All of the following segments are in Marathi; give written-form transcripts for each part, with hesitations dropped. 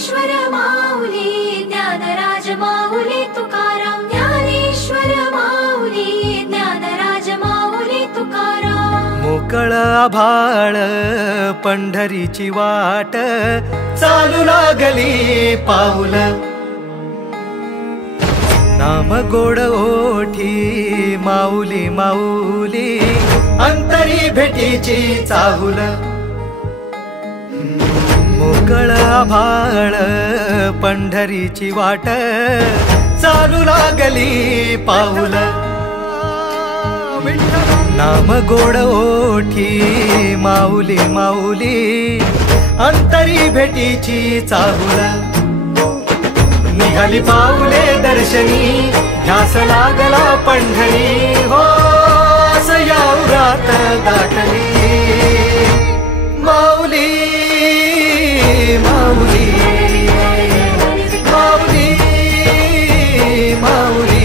ज्ञानेश्वर माऊली ज्ञानराज माऊली तुकाराम ज्ञानेश्वर माऊली ज्ञानराज माऊली तुकाराम मोकळ आभाळ पंढरीची वाट चालू लागली पाऊल नाम गोड ओठी माऊली माऊली अंतरी भेटीची चाहुल मोकळ आभाळ पंढरीची वाट चालू लागली पाऊल नाम गोड ओठी माऊली माऊली अंतरी भेटीची चाहुल निघाली पाऊले दर्शनी ध्यास लागला पंढरी हो असया उरात दाटली माऊली माऊली माऊली माऊली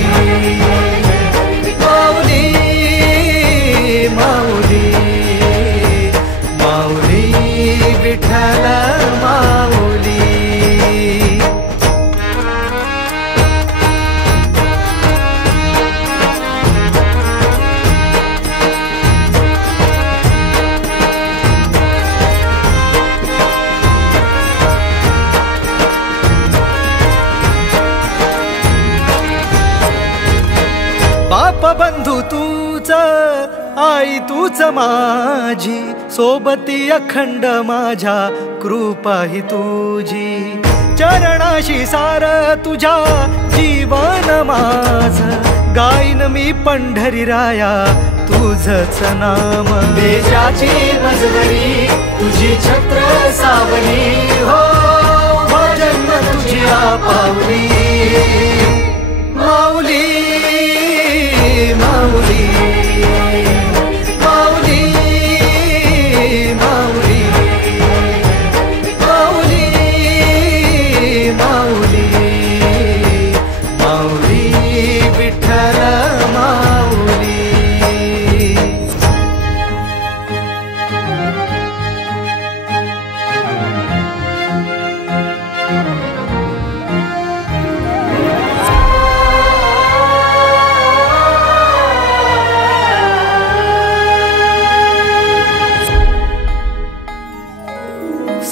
माऊली माऊली माऊली विठ्ठल माऊली बाप बंधू तूच आई तूच माझी सोबती अखंड माझ्या कृपा ही तुझी चरणाशी सार तुझ्या जीवन माझ गाईन मी पंढरी राया तुझच नाम देशाची मजबरी तुझी छत्र सावली हो भजन तुझी पावली माऊली माऊली माऊली माऊली माऊली माऊली माऊली विठ्ठल माऊली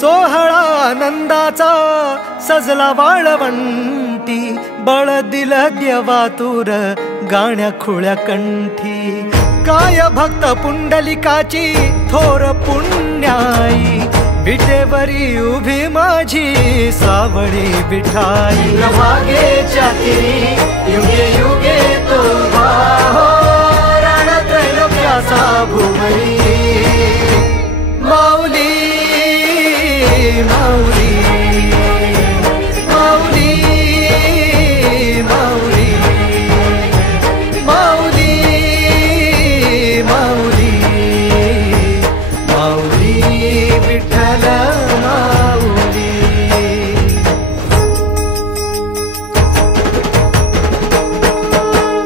सोहळा आनंदाचा सजला वाळवंटी बळ दिलं देवातूर गाण्या खुळ्या कंठी काय भक्त पुंडलिकाची थोर पुण्याई विटेवरी उभी माझी सावळी विठाई प्रभागेच्या तिरी युगे युगे तो हो रणत्रैलोक्याचा भुवरी माऊली माऊली माऊली माऊली माऊली माऊली माऊली विठ्ठल माऊली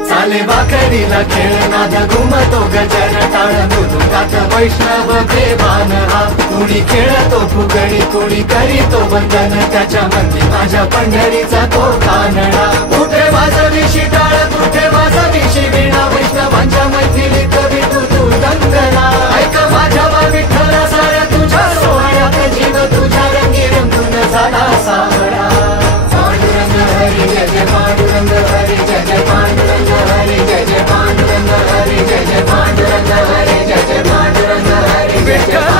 चाले भाकरीला खेळ नाद घुमतो गजर टाळ मृदुकात वैष्णव देवान हा कुणी खेळतो फुगडी कुणी करीतो वंदन त्याच्या मंदी माझ्या पंढरीचा तो कानडा कुठे वाजविशी टाळ कुठे वाजविशी वीणा वैष्णवांच्या मैथिलीत विठू तू दंगला ऐक माझ्या विठ्ठला साऱ्या तुझ्या सोहळ्यात जीव तुझ्या रंगी रंगून झाला सावळा पांडुरंग हरी जय जय पांडुरंग हरी जय जय पांडुरंग हरी जय जय पांडुरंग हरी जय जय पांडुरंग हरी जय जय पांडुरंग हरी जय जय